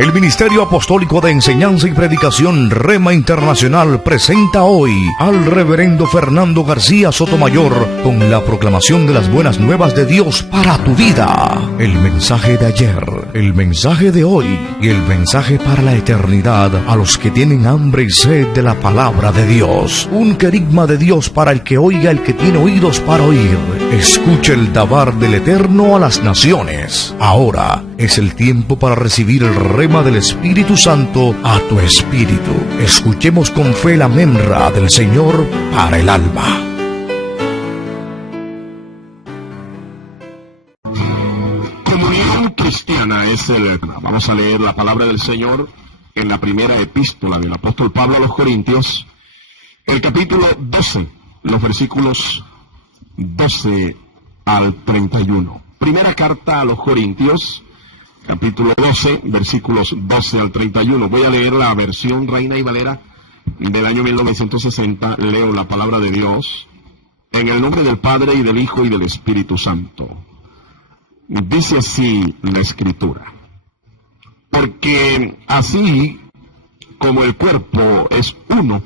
El Ministerio Apostólico de Enseñanza y Predicación Rema Internacional presenta hoy al Reverendo Fernando García Sotomayor con la proclamación de las buenas nuevas de Dios para tu vida. El mensaje de ayer, el mensaje de hoy y el mensaje para la eternidad a los que tienen hambre y sed de la palabra de Dios. Un querigma de Dios para el que oiga, el que tiene oídos para oír. Escuche el dabar del Eterno a las naciones. Ahora es el tiempo para recibir el rema del Espíritu Santo a tu espíritu. Escuchemos con fe la memra del Señor para el alma. Comunión cristiana es vamos a leer la palabra del Señor en la primera epístola del apóstol Pablo a los Corintios, el capítulo 12, los versículos 12 al 31. Primera carta a los Corintios, capítulo 12, versículos 12 al 31. Voy a leer la versión Reina y Valera del año 1960. Leo la palabra de Dios en el nombre del Padre y del Hijo y del Espíritu Santo. Dice así la Escritura: porque así como el cuerpo es uno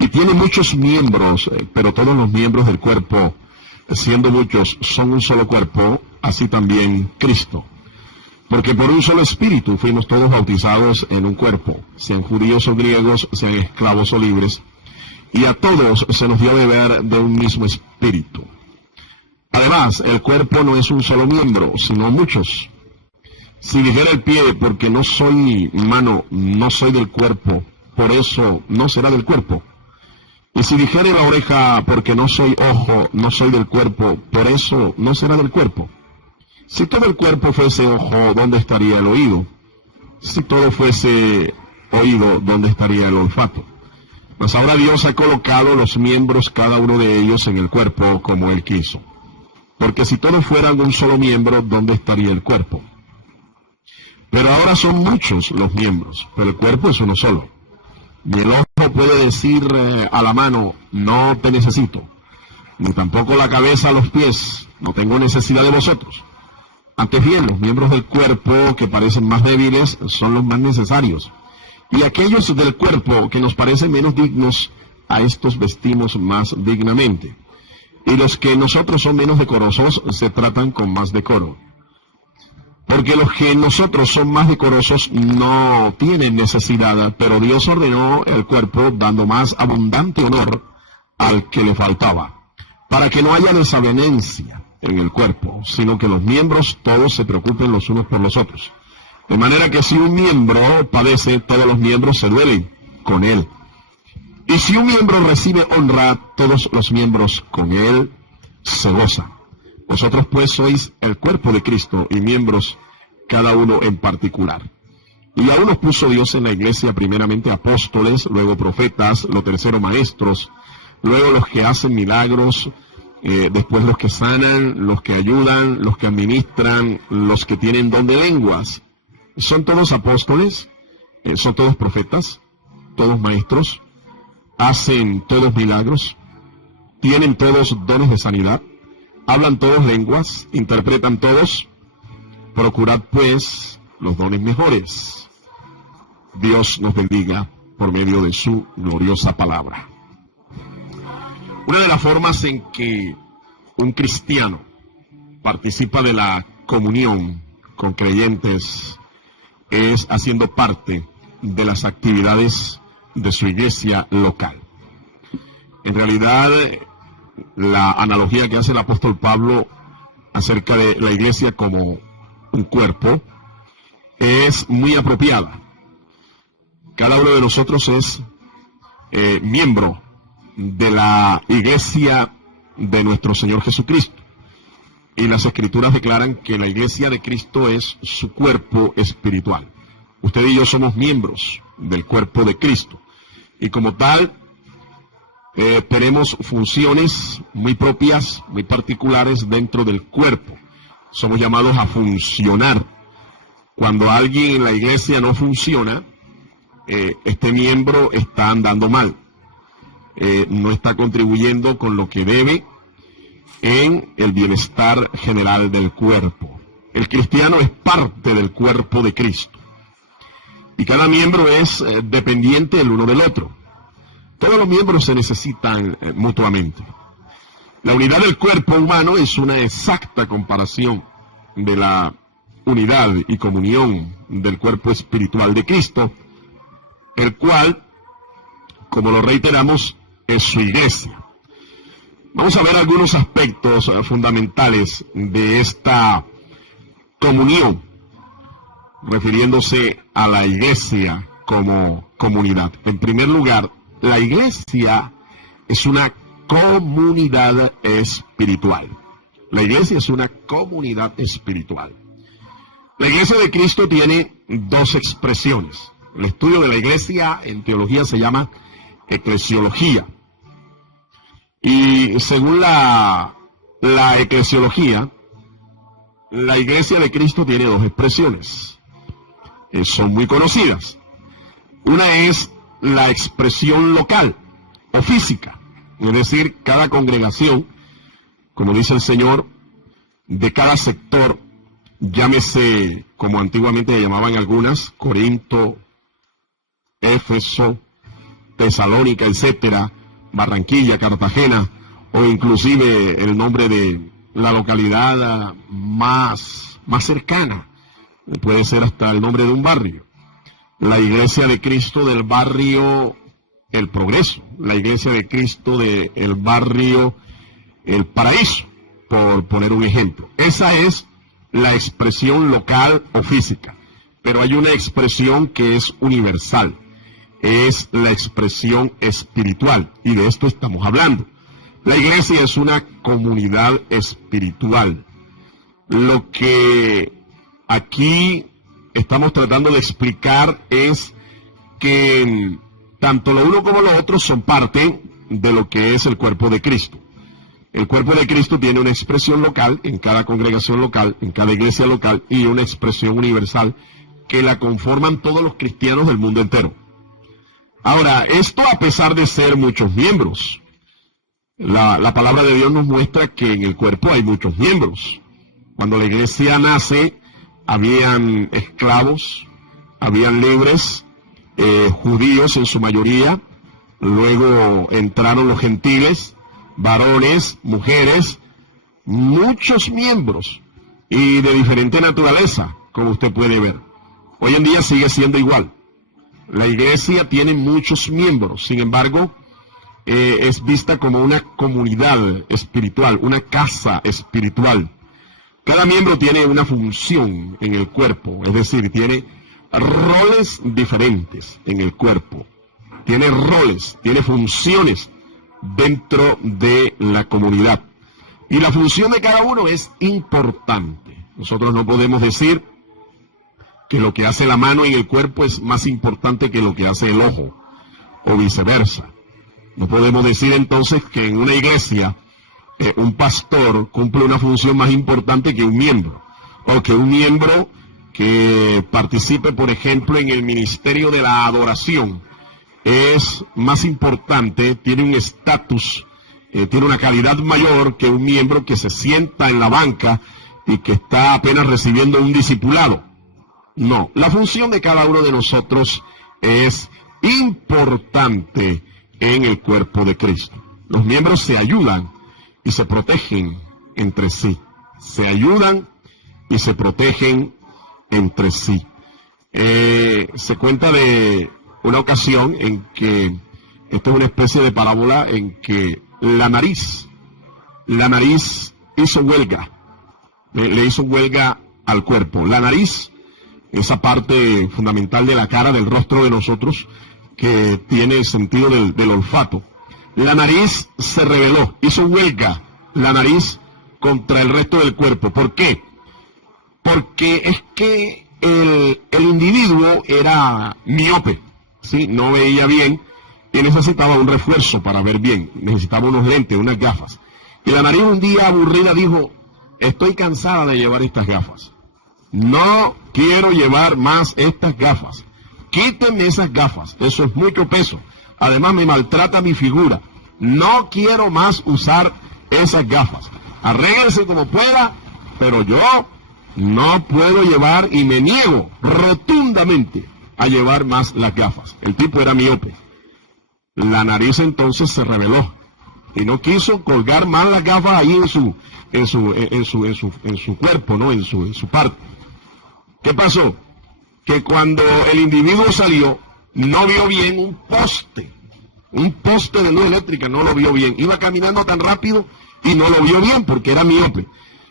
y tiene muchos miembros, pero todos los miembros del cuerpo, siendo muchos, son un solo cuerpo, así también Cristo. Porque por un solo espíritu fuimos todos bautizados en un cuerpo, sean judíos o griegos, sean esclavos o libres, y a todos se nos dio a beber de un mismo espíritu. Además, el cuerpo no es un solo miembro, sino muchos. Si dijera el pie, porque no soy mano, no soy del cuerpo, por eso no será del cuerpo. Y si dijere la oreja, porque no soy ojo, no soy del cuerpo, por eso no será del cuerpo. Si todo el cuerpo fuese ojo, ¿dónde estaría el oído? Si todo fuese oído, ¿dónde estaría el olfato? Mas ahora Dios ha colocado los miembros, cada uno de ellos, en el cuerpo como Él quiso. Porque si todos fueran un solo miembro, ¿dónde estaría el cuerpo? Pero ahora son muchos los miembros, pero el cuerpo es uno solo. Ni el ojo puede decir a la mano, no te necesito, ni tampoco la cabeza a los pies, no tengo necesidad de vosotros. Antes bien, los miembros del cuerpo que parecen más débiles son los más necesarios. Y aquellos del cuerpo que nos parecen menos dignos, a estos vestimos más dignamente. Y los que nosotros son menos decorosos se tratan con más decoro. Porque los que nosotros son más decorosos no tienen necesidad, pero Dios ordenó el cuerpo dando más abundante honor al que le faltaba, para que no haya desavenencia en el cuerpo, sino que los miembros todos se preocupen los unos por los otros. De manera que si un miembro padece, todos los miembros se duelen con él. Y si un miembro recibe honra, todos los miembros con él se gozan. Vosotros pues sois el cuerpo de Cristo y miembros cada uno en particular. Y aún nos puso Dios en la iglesia primeramente apóstoles, luego profetas, lo tercero maestros, luego los que hacen milagros, después los que sanan, los que ayudan, los que administran, los que tienen don de lenguas. ¿Son todos apóstoles? ¿Son todos profetas? ¿Todos maestros? ¿Hacen todos milagros? ¿Tienen todos dones de sanidad? ¿Hablan todos lenguas? ¿Interpretan todos? Procurad pues los dones mejores. Dios nos bendiga por medio de su gloriosa palabra. Una de las formas en que un cristiano participa de la comunión con creyentes es haciendo parte de las actividades de su iglesia local. En realidad, la analogía que hace el apóstol Pablo acerca de la iglesia como un cuerpo es muy apropiada. Cada uno de nosotros es miembro de la iglesia de nuestro Señor Jesucristo. Y las Escrituras declaran que la iglesia de Cristo es su cuerpo espiritual. Usted y yo somos miembros del cuerpo de Cristo. Y como tal, tenemos funciones muy propias, muy particulares dentro del cuerpo. Somos llamados a funcionar. Cuando alguien en la iglesia no funciona, este miembro está andando mal. No está contribuyendo con lo que debe en el bienestar general del cuerpo. El cristiano es parte del cuerpo de Cristo. Y cada miembro es dependiente el uno del otro. Todos los miembros se necesitan mutuamente. La unidad del cuerpo humano es una exacta comparación de la unidad y comunión del cuerpo espiritual de Cristo, el cual, como lo reiteramos, es su iglesia. Vamos a ver algunos aspectos fundamentales de esta comunión, refiriéndose a la iglesia como comunidad. En primer lugar, la iglesia es una comunidad espiritual. La iglesia es una comunidad espiritual. La iglesia de Cristo tiene dos expresiones. El estudio de la iglesia en teología se llama eclesiología. Y según la eclesiología, la iglesia de Cristo tiene dos expresiones. Son muy conocidas. Una es la expresión local o física, es decir, cada congregación, como dice el Señor, de cada sector, llámese como antiguamente le llamaban algunas, Corinto, Éfeso, Tesalónica, etcétera, Barranquilla, Cartagena, o inclusive el nombre de la localidad más cercana, puede ser hasta el nombre de un barrio. La iglesia de Cristo del barrio El Progreso, la iglesia de Cristo del barrio El Paraíso, por poner un ejemplo. Esa es la expresión local o física, pero hay una expresión que es universal, es la expresión espiritual, y de esto estamos hablando. La iglesia es una comunidad espiritual. Lo que aquí estamos tratando de explicar es que tanto lo uno como lo otro son parte de lo que es el cuerpo de Cristo. El cuerpo de Cristo tiene una expresión local en cada congregación local, en cada iglesia local, y una expresión universal que la conforman todos los cristianos del mundo entero. Ahora, esto a pesar de ser muchos miembros. La palabra de Dios nos muestra que en el cuerpo hay muchos miembros. Cuando la iglesia nace, habían esclavos, habían libres, judíos en su mayoría, luego entraron los gentiles, varones, mujeres, muchos miembros, y de diferente naturaleza, como usted puede ver. Hoy en día sigue siendo igual. La iglesia tiene muchos miembros, sin embargo, es vista como una comunidad espiritual, una casa espiritual. Cada miembro tiene una función en el cuerpo, es decir, tiene roles diferentes en el cuerpo. Tiene roles, tiene funciones dentro de la comunidad. Y la función de cada uno es importante. Nosotros no podemos decir que lo que hace la mano en el cuerpo es más importante que lo que hace el ojo, o viceversa. No podemos decir entonces que en una iglesia un pastor cumple una función más importante que un miembro, o que un miembro que participe, por ejemplo, en el ministerio de la adoración es más importante, tiene un estatus, tiene una calidad mayor que un miembro que se sienta en la banca y que está apenas recibiendo un discipulado. No, la función de cada uno de nosotros es importante en el cuerpo de Cristo. Los miembros se ayudan y se protegen entre sí. Se ayudan y se protegen entre sí. Se cuenta de una ocasión en que, esta es una especie de parábola, en que la nariz hizo huelga, le hizo huelga al cuerpo. La nariz, esa parte fundamental de la cara, del rostro de nosotros, que tiene el sentido del olfato. La nariz se rebeló, hizo huelga la nariz contra el resto del cuerpo. ¿Por qué? Porque es que el individuo era miope, ¿sí? No veía bien y necesitaba un refuerzo para ver bien, necesitaba unos lentes, unas gafas. Y la nariz un día aburrida dijo, estoy cansada de llevar estas gafas, no quiero llevar más estas gafas, quítenme esas gafas, eso es mucho peso, además me maltrata mi figura, no quiero más usar esas gafas, arréglense como pueda, pero yo No puedo llevar y me niego rotundamente a llevar más las gafas. El tipo era miope. La nariz entonces se rebeló y no quiso colgar más las gafas ahí en su cuerpo, ¿no? En su parte. ¿Qué pasó? Que cuando el individuo salió, no vio bien un poste de luz eléctrica, no lo vio bien. Iba caminando tan rápido y no lo vio bien porque era miope.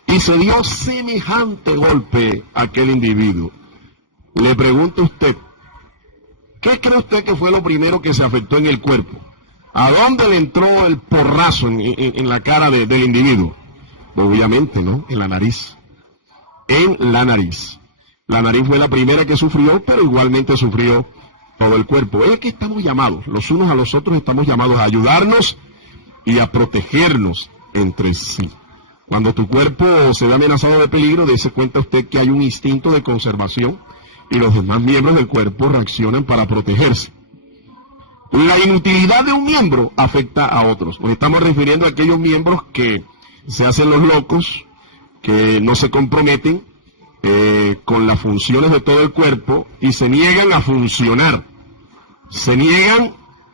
Y se dio semejante golpe a aquel individuo. Le pregunto a usted, ¿qué cree usted que fue lo primero que se afectó en el cuerpo? ¿A dónde le entró el porrazo en la cara del individuo? Obviamente, ¿no? En la nariz. En la nariz. La nariz fue la primera que sufrió, pero igualmente sufrió todo el cuerpo. Es que estamos llamados, los unos a los otros estamos llamados a ayudarnos y a protegernos entre sí. Cuando tu cuerpo se ve amenazado de peligro, dése cuenta usted que hay un instinto de conservación y los demás miembros del cuerpo reaccionan para protegerse. La inutilidad de un miembro afecta a otros. Nos estamos refiriendo a aquellos miembros que se hacen los locos, que no se comprometen con las funciones de todo el cuerpo y se niegan a funcionar, se niegan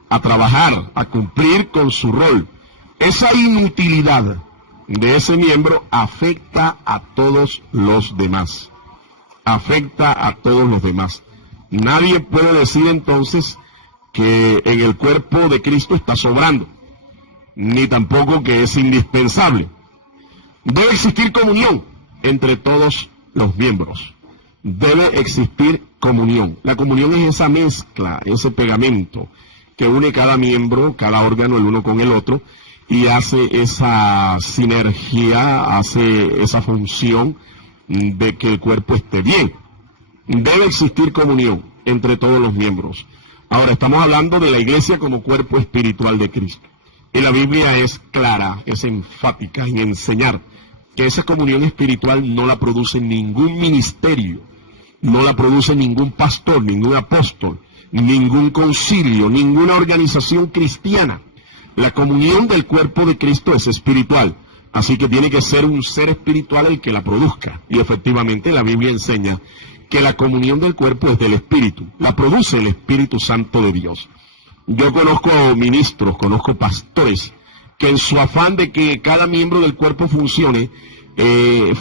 a trabajar, a cumplir con su rol. Esa inutilidad de ese miembro afecta a todos los demás. Afecta a todos los demás. Nadie puede decir entonces que en el cuerpo de Cristo está sobrando, ni tampoco que es indispensable. Debe existir comunión entre todos los miembros. Debe existir comunión. La comunión es esa mezcla, ese pegamento que une cada miembro, cada órgano el uno con el otro, y hace esa sinergia, hace esa función de que el cuerpo esté bien. Debe existir comunión entre todos los miembros. Ahora, estamos hablando de la iglesia como cuerpo espiritual de Cristo. Y la Biblia es clara, es enfática en enseñar que esa comunión espiritual no la produce ningún ministerio, no la produce ningún pastor, ningún apóstol, ningún concilio, ninguna organización cristiana. La comunión del cuerpo de Cristo es espiritual, así que tiene que ser un ser espiritual el que la produzca. Y efectivamente la Biblia enseña que la comunión del cuerpo es del Espíritu, la produce el Espíritu Santo de Dios. Yo conozco ministros, conozco pastores, que en su afán de que cada miembro del cuerpo funcione,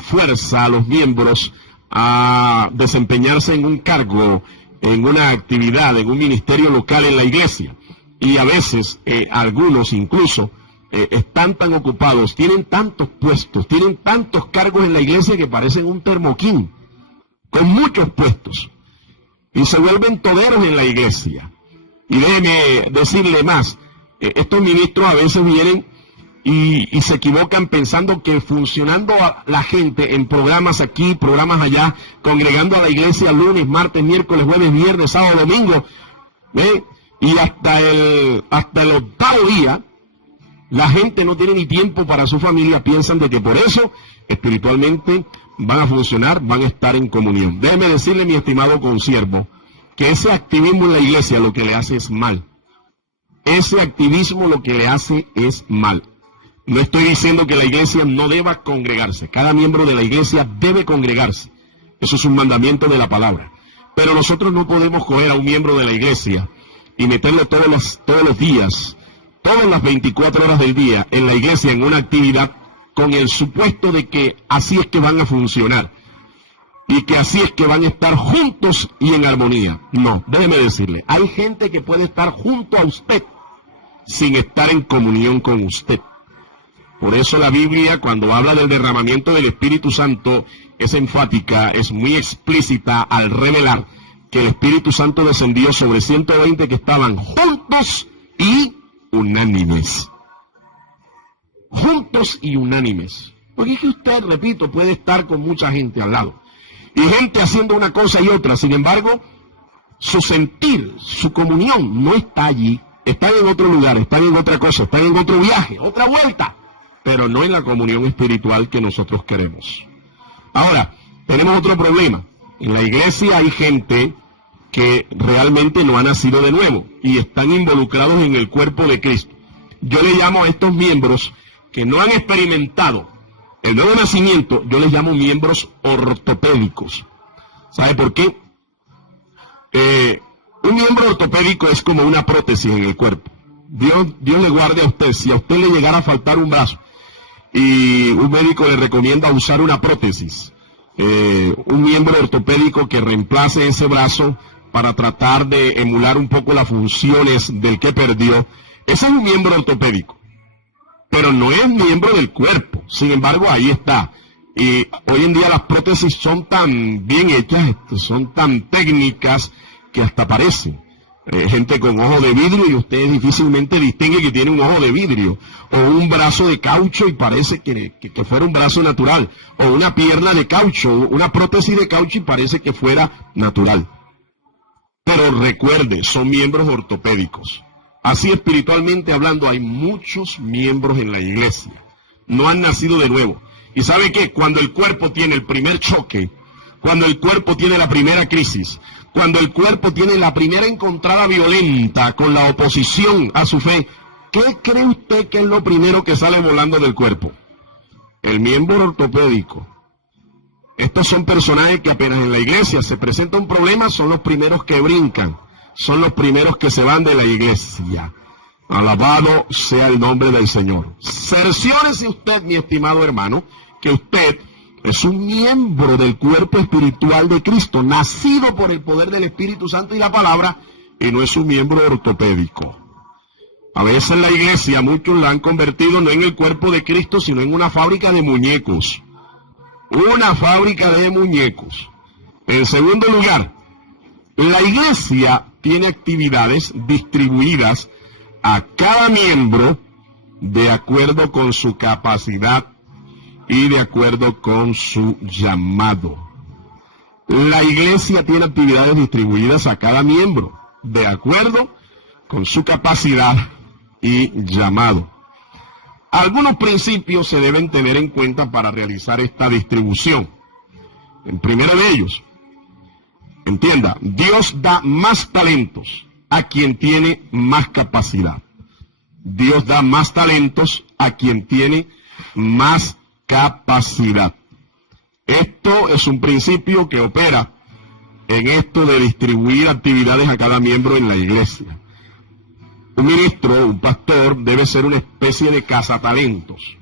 fuerza a los miembros a desempeñarse en un cargo, en una actividad, en un ministerio local en la iglesia. Y a veces algunos incluso están tan ocupados, tienen tantos puestos, tienen tantos cargos en la iglesia que parecen un termoquín, con muchos puestos, y se vuelven toderos en la iglesia. Y déjeme decirle más, estos ministros a veces vienen y se equivocan pensando que funcionando la gente en programas aquí, programas allá, congregando a la iglesia lunes, martes, miércoles, jueves, viernes, sábado, domingo, y hasta el octavo día, la gente no tiene ni tiempo para su familia, piensan de que por eso espiritualmente van a funcionar, van a estar en comunión. Déjeme decirle, mi estimado consiervo, que ese activismo en la iglesia lo que le hace es mal. Ese activismo lo que le hace es mal. No estoy diciendo que la iglesia no deba congregarse. Cada miembro de la iglesia debe congregarse. Eso es un mandamiento de la palabra. Pero nosotros no podemos coger a un miembro de la iglesia y meterlo todos los días, todas las 24 horas del día en la iglesia en una actividad con el supuesto de que así es que van a funcionar y que así es que van a estar juntos y en armonía. No, déjeme decirle, hay gente que puede estar junto a usted sin estar en comunión con usted. Por eso la Biblia, cuando habla del derramamiento del Espíritu Santo, es enfática, es muy explícita al revelar que el Espíritu Santo descendió sobre 120 que estaban juntos y unánimes. Juntos y unánimes. Porque es que usted, repito, puede estar con mucha gente al lado. Y gente haciendo una cosa y otra. Sin embargo, su sentir, su comunión no está allí. Están en otro lugar, están en otra cosa, están en otro viaje, otra vuelta. Pero no en la comunión espiritual que nosotros queremos. Ahora, tenemos otro problema. En la iglesia hay gente que realmente no ha nacido de nuevo y están involucrados en el cuerpo de Cristo. Yo le llamo a estos miembros que no han experimentado El nuevo nacimiento yo les llamo miembros ortopédicos. ¿Sabe por qué? Un miembro ortopédico es como una prótesis en el cuerpo. Dios le guarde a usted. Si a usted le llegara a faltar un brazo y un médico le recomienda usar una prótesis, un miembro ortopédico que reemplace ese brazo para tratar de emular un poco las funciones del que perdió, ese es un miembro ortopédico, pero no es miembro del cuerpo. Sin embargo, ahí está. Y hoy en día las prótesis son tan bien hechas, son tan técnicas, que hasta parecen gente con ojo de vidrio, y usted difícilmente distingue que tiene un ojo de vidrio, o un brazo de caucho y parece que fuera un brazo natural, o una pierna de caucho, una prótesis de caucho y parece que fuera natural. Pero recuerde, son miembros ortopédicos. Así espiritualmente hablando, hay muchos miembros en la iglesia. No han nacido de nuevo. ¿Y sabe qué? Cuando el cuerpo tiene el primer choque, cuando el cuerpo tiene la primera crisis, cuando el cuerpo tiene la primera encontrada violenta con la oposición a su fe, ¿qué cree usted que es lo primero que sale volando del cuerpo? El miembro ortopédico. Estos son personajes que apenas en la iglesia se presenta un problema, son los primeros que brincan, son los primeros que se van de la iglesia. Alabado sea el nombre del Señor. Cerciónese usted, mi estimado hermano, que usted es un miembro del cuerpo espiritual de Cristo, nacido por el poder del Espíritu Santo y la palabra, y no es un miembro ortopédico. A veces la iglesia, muchos la han convertido no en el cuerpo de Cristo, sino en una fábrica de muñecos. Una fábrica de muñecos. En segundo lugar, la iglesia tiene actividades distribuidas a cada miembro de acuerdo con su capacidad y de acuerdo con su llamado. La iglesia tiene actividades distribuidas a cada miembro de acuerdo con su capacidad y llamado. Algunos principios se deben tener en cuenta para realizar esta distribución. El primero de ellos, entienda, Dios da más talentos a quien tiene más capacidad. Dios da más talentos a quien tiene más capacidad. Esto es un principio que opera en esto de distribuir actividades a cada miembro en la iglesia. Un ministro, un pastor, debe ser una especie de cazatalentos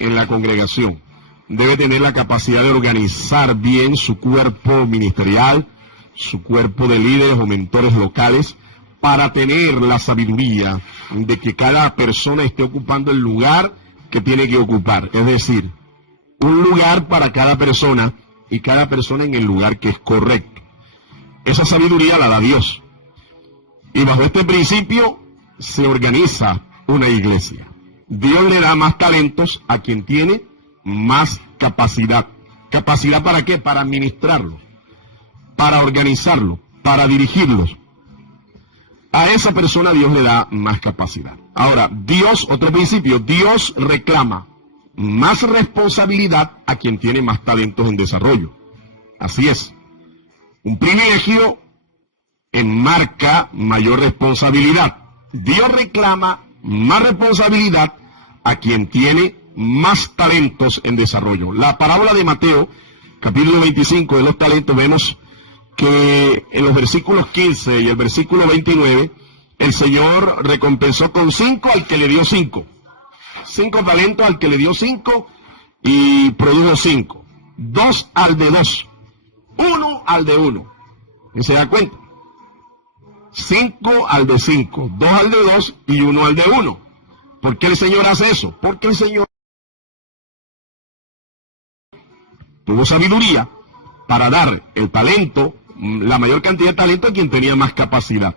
en la congregación. Debe tener la capacidad de organizar bien su cuerpo ministerial, su cuerpo de líderes o mentores locales, para tener la sabiduría de que cada persona esté ocupando el lugar que tiene que ocupar. Es decir, un lugar para cada persona y cada persona en el lugar que es correcto. Esa sabiduría la da Dios. Y bajo este principio se organiza una iglesia. Dios le da más talentos a quien tiene más capacidad. ¿Capacidad para qué? Para administrarlo, para organizarlo, para dirigirlos. A esa persona Dios le da más capacidad. Ahora, Dios, otro principio, Dios reclama más responsabilidad a quien tiene más talentos en desarrollo. Así es. Un privilegio enmarca mayor responsabilidad. Dios reclama más responsabilidad a quien tiene más talentos en desarrollo. La parábola de Mateo, capítulo 25 de los talentos, vemos que en los versículos 15 y el versículo 29, el Señor recompensó con 5 al que le dio 5. 5 talentos al que le dio 5 y produjo 5. 2 al de 2. 1 al de 1. ¿Y se da cuenta? 5 al de 5, 2 al de 2 y 1 al de 1. ¿Por qué el Señor hace eso? Porque el Señor tuvo sabiduría para dar el talento, la mayor cantidad de talento a quien tenía más capacidad.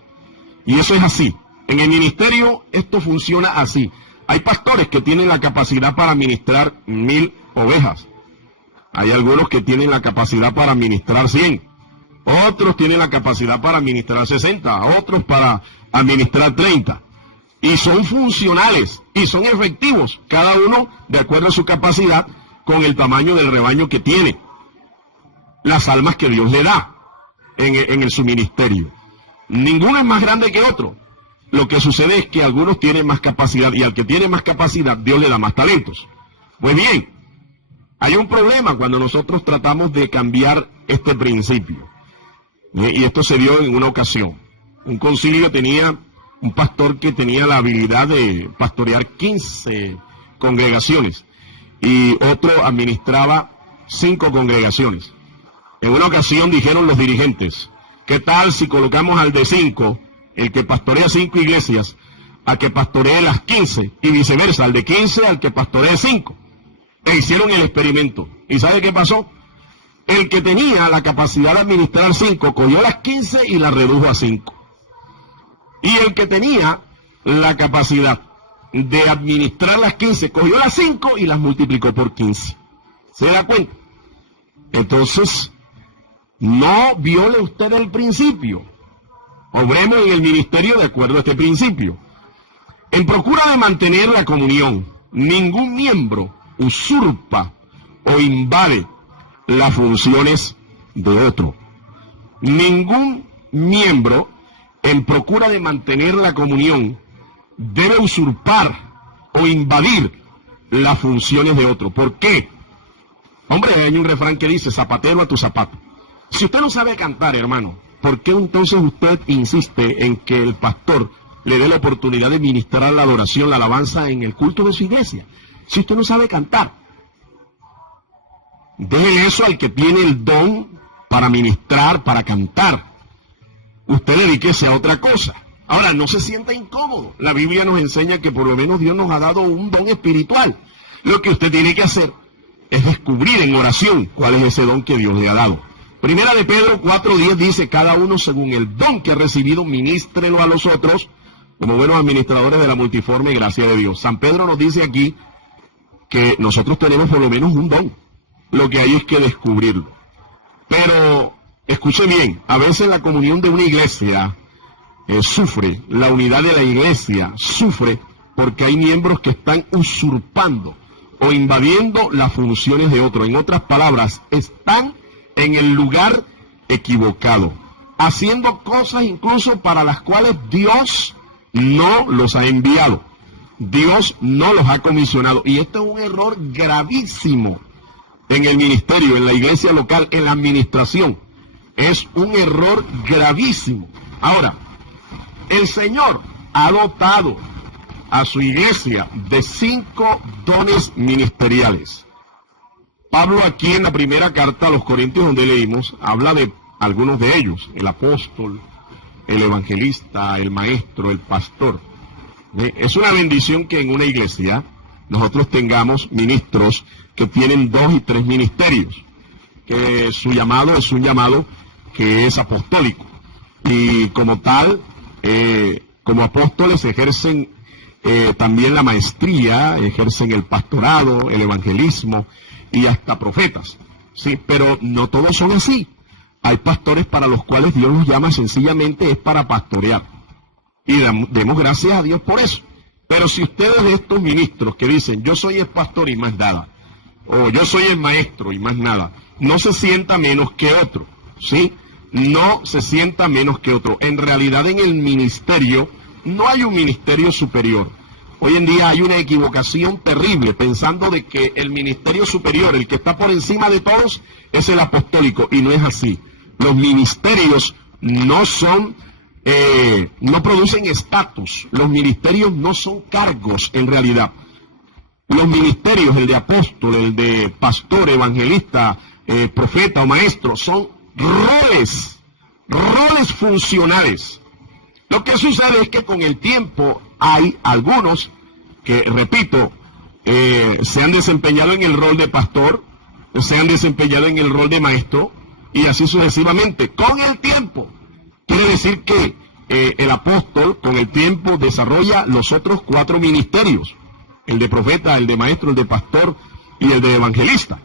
Y eso es así. En el ministerio esto funciona así. Hay pastores que tienen la capacidad para administrar 1000 ovejas. Hay algunos que tienen la capacidad para administrar 100. Otros tienen la capacidad para administrar 60, otros para administrar 30. Y son funcionales y son efectivos, cada uno de acuerdo a su capacidad, con el tamaño del rebaño que tiene, las almas que Dios le da en su ministerio. Ninguno es más grande que otro. Lo que sucede es que algunos tienen más capacidad y al que tiene más capacidad Dios le da más talentos. Pues bien, Hay un problema cuando nosotros tratamos de cambiar este principio. Y esto se dio en una ocasión. Un concilio tenía un pastor que tenía la habilidad de pastorear 15 congregaciones y otro administraba 5 congregaciones. En una ocasión dijeron los dirigentes, ¿qué tal si colocamos al de 5, el que pastorea 5 iglesias, a que pastoree las 15 y viceversa, al de 15 al que pastoree 5? E hicieron el experimento. ¿Y sabe qué pasó? El que tenía la capacidad de administrar 5 cogió las 15 y las redujo a 5. Y el que tenía la capacidad de administrar las 15 cogió las 5 y las multiplicó por 15. ¿Se da cuenta? Entonces, no viole usted el principio. Obremos en el ministerio de acuerdo a este principio. En procura de mantener la comunión, ningún miembro usurpa o invade las funciones de otro. Ningún miembro, en procura de mantener la comunión, debe usurpar o invadir las funciones de otro. ¿Por qué? Hombre, hay un refrán que dice, zapatero a tu zapato. Si usted no sabe cantar, hermano, ¿por qué entonces usted insiste en que el pastor le dé la oportunidad de ministrar la adoración, la alabanza en el culto de su iglesia? Si usted no sabe cantar, déjele eso al que tiene el don para ministrar, para cantar. Usted dedíquese a otra cosa. Ahora, no se sienta incómodo. La Biblia nos enseña que por lo menos Dios nos ha dado un don espiritual. Lo que usted tiene que hacer es descubrir en oración cuál es ese don que Dios le ha dado. Primera de Pedro 4:10 dice, cada uno según el don que ha recibido, ministrelo a los otros, como buenos administradores de la multiforme gracia de Dios. San Pedro nos dice aquí que nosotros tenemos por lo menos un don. Lo que hay es que descubrirlo. Pero, escuche bien, a veces la comunión de una iglesia sufre, la unidad de la iglesia sufre porque hay miembros que están usurpando o invadiendo las funciones de otro. En otras palabras, están en el lugar equivocado, haciendo cosas incluso para las cuales Dios no los ha enviado. Dios no los ha comisionado. Y esto es un error gravísimo en el ministerio, en la iglesia local, en la administración. Es un error gravísimo. Ahora, el Señor ha dotado a su iglesia de 5 dones ministeriales. Pablo aquí en la primera carta a los Corintios donde leímos, habla de algunos de ellos: el apóstol, el evangelista, el maestro, el pastor. Es una bendición que en una iglesia nosotros tengamos ministros que tienen 2 y 3 ministerios, que su llamado es un llamado que es apostólico, y como tal, como apóstoles ejercen también la maestría, ejercen el pastorado, el evangelismo y hasta profetas, ¿sí? Pero no todos son así. Hay pastores para los cuales Dios los llama sencillamente es para pastorear, y demos gracias a Dios por eso. Pero si ustedes de estos ministros que dicen, yo soy el pastor y más nada, o yo soy el maestro y más nada, no se sienta menos que otro, ¿sí? No se sienta menos que otro. En realidad en el ministerio no hay un ministerio superior. Hoy en día hay una equivocación terrible pensando de que el ministerio superior, el que está por encima de todos, es el apostólico, y no es así. Los ministerios no son, no producen estatus. Los ministerios no son cargos en realidad. Los ministerios, el de apóstol, el de pastor, evangelista, profeta o maestro, son roles funcionales. Lo que sucede es que con el tiempo hay algunos que, repito, se han desempeñado en el rol de pastor, se han desempeñado en el rol de maestro, y así sucesivamente. Con el tiempo, quiere decir que el apóstol con el tiempo desarrolla los otros 4 ministerios: el de profeta, el de maestro, el de pastor y el de evangelista.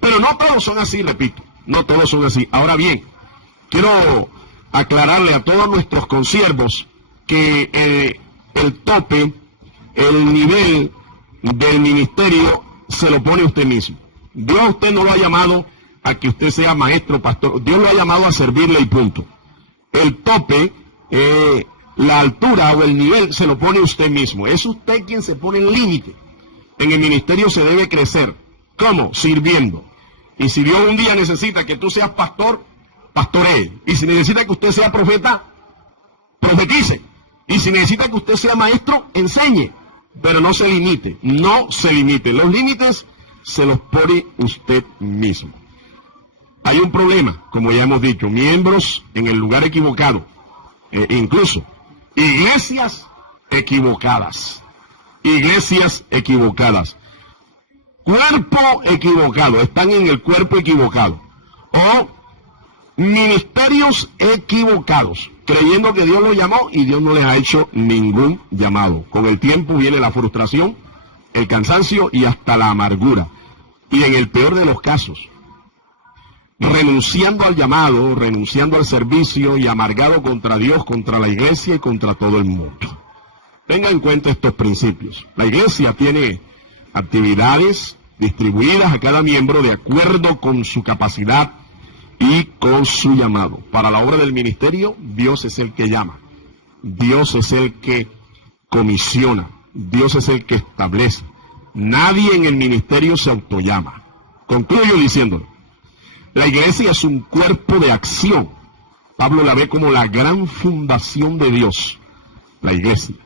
Pero no todos son así, repito, no todos son así. Ahora bien, quiero aclararle a todos nuestros consiervos que el tope, el nivel del ministerio se lo pone usted mismo. Dios a usted no lo ha llamado a que usted sea maestro, pastor. Dios lo ha llamado a servirle y punto. El tope, la altura o el nivel se lo pone usted mismo. Es usted quien se pone el límite. En el ministerio se debe crecer. ¿Cómo? Sirviendo. Y si Dios un día necesita que tú seas pastor, pastoree. Y si necesita que usted sea profeta, profetice. Y si necesita que usted sea maestro, enseñe. Pero no se limite, no se limite. Los límites se los pone usted mismo. Hay un problema, como ya hemos dicho, miembros en el lugar equivocado. Incluso iglesias equivocadas. Iglesias equivocadas. Cuerpo equivocado, están en el cuerpo equivocado. O ministerios equivocados, creyendo que Dios los llamó y Dios no les ha hecho ningún llamado. Con el tiempo viene la frustración, el cansancio y hasta la amargura. Y en el peor de los casos, renunciando al llamado, renunciando al servicio y amargado contra Dios, contra la iglesia y contra todo el mundo. Tenga en cuenta estos principios. La iglesia tiene actividades distribuidas a cada miembro de acuerdo con su capacidad y con su llamado. Para la obra del ministerio, Dios es el que llama. Dios es el que comisiona. Dios es el que establece. Nadie en el ministerio se autollama. Concluyo diciéndolo. La iglesia es un cuerpo de acción. Pablo la ve como la gran fundación de Dios, la iglesia.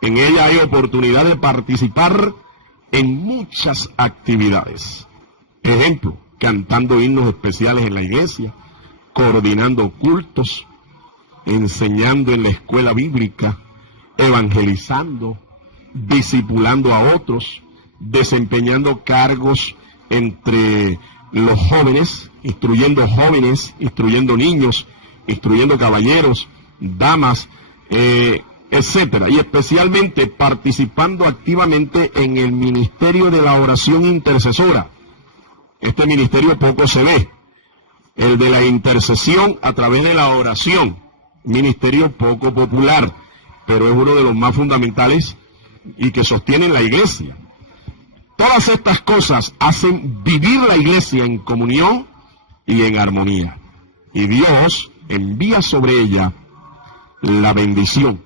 En ella hay oportunidad de participar en muchas actividades. Ejemplo, cantando himnos especiales en la iglesia, coordinando cultos, enseñando en la escuela bíblica, evangelizando, discipulando a otros, desempeñando cargos entre los jóvenes, instruyendo niños, instruyendo caballeros, damas, etcétera, y especialmente participando activamente en el ministerio de la oración intercesora. Este ministerio poco se ve, el de la intercesión a través de la oración, ministerio poco popular, pero es uno de los más fundamentales y que sostienen la iglesia. Todas estas cosas hacen vivir la iglesia en comunión y en armonía. Y Dios envía sobre ella la bendición,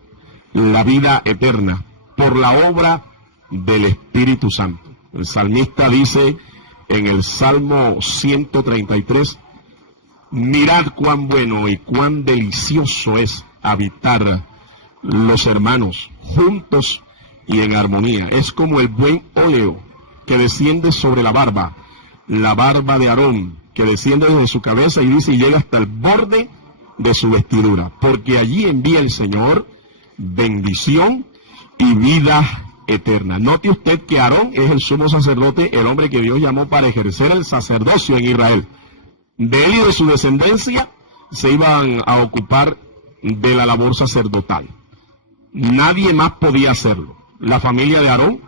la vida eterna, por la obra del Espíritu Santo. El salmista dice en el Salmo 133, mirad cuán bueno y cuán delicioso es habitar los hermanos juntos y en armonía. Es como el buen óleo que desciende sobre la barba de Aarón, que desciende desde su cabeza y dice y llega hasta el borde de su vestidura, porque allí envía el Señor bendición y vida eterna. Note usted que Aarón es el sumo sacerdote, el hombre que Dios llamó para ejercer el sacerdocio en Israel. De él y de su descendencia se iban a ocupar de la labor sacerdotal. Nadie más podía hacerlo. La familia de Aarón,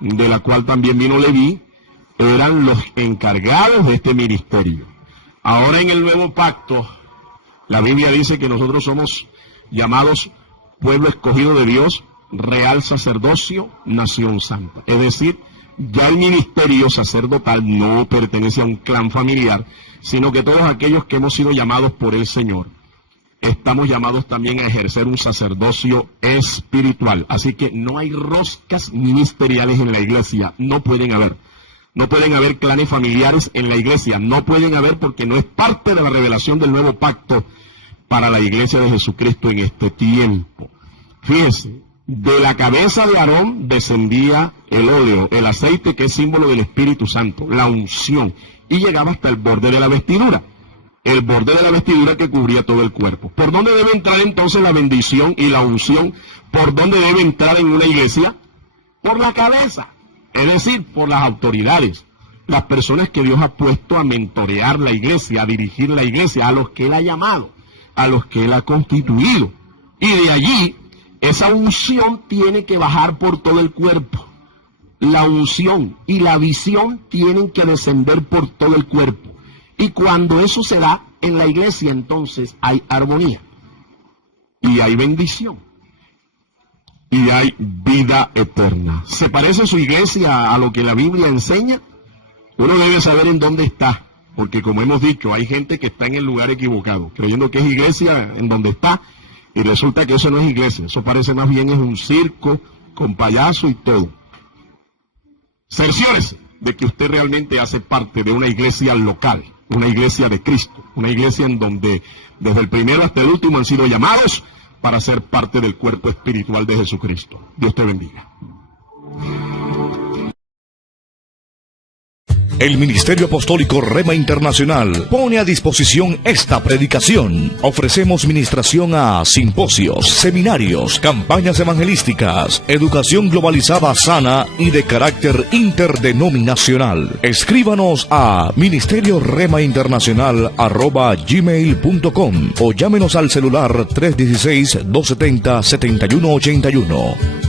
de la cual también vino Leví, eran los encargados de este ministerio. Ahora en el nuevo pacto, la Biblia dice que nosotros somos llamados pueblo escogido de Dios, real sacerdocio, nación santa. Es decir, ya el ministerio sacerdotal no pertenece a un clan familiar, sino que todos aquellos que hemos sido llamados por el Señor, estamos llamados también a ejercer un sacerdocio espiritual. Así que no hay roscas ministeriales en la iglesia, no pueden haber. No pueden haber clanes familiares en la iglesia, no pueden haber porque no es parte de la revelación del nuevo pacto para la iglesia de Jesucristo en este tiempo. Fíjense, de la cabeza de Aarón descendía el óleo, el aceite que es símbolo del Espíritu Santo, la unción, y llegaba hasta el borde de la vestidura. El borde de la vestidura que cubría todo el cuerpo. ¿Por dónde debe entrar entonces la bendición y la unción? ¿Por dónde debe entrar en una iglesia? Por la cabeza, es decir, por las autoridades, las personas que Dios ha puesto a mentorear la iglesia, a dirigir la iglesia, a los que Él ha llamado, a los que Él ha constituido. Y de allí, esa unción tiene que bajar por todo el cuerpo. La unción y la visión tienen que descender por todo el cuerpo. Y cuando eso se da en la iglesia, entonces hay armonía. Y hay bendición. Y hay vida eterna. ¿Se parece su iglesia a lo que la Biblia enseña? Uno debe saber en dónde está. Porque como hemos dicho, hay gente que está en el lugar equivocado, creyendo que es iglesia en donde está, y resulta que eso no es iglesia, eso parece más bien es un circo con payaso y todo. Cerciórense de que usted realmente hace parte de una iglesia local, una iglesia de Cristo, una iglesia en donde desde el primero hasta el último han sido llamados para ser parte del cuerpo espiritual de Jesucristo. Dios te bendiga. El Ministerio Apostólico Rema Internacional pone a disposición esta predicación. Ofrecemos ministración a simposios, seminarios, campañas evangelísticas, educación globalizada sana y de carácter interdenominacional. Escríbanos a ministerio-rema-internacional@gmail.com o llámenos al celular 316-270-7181.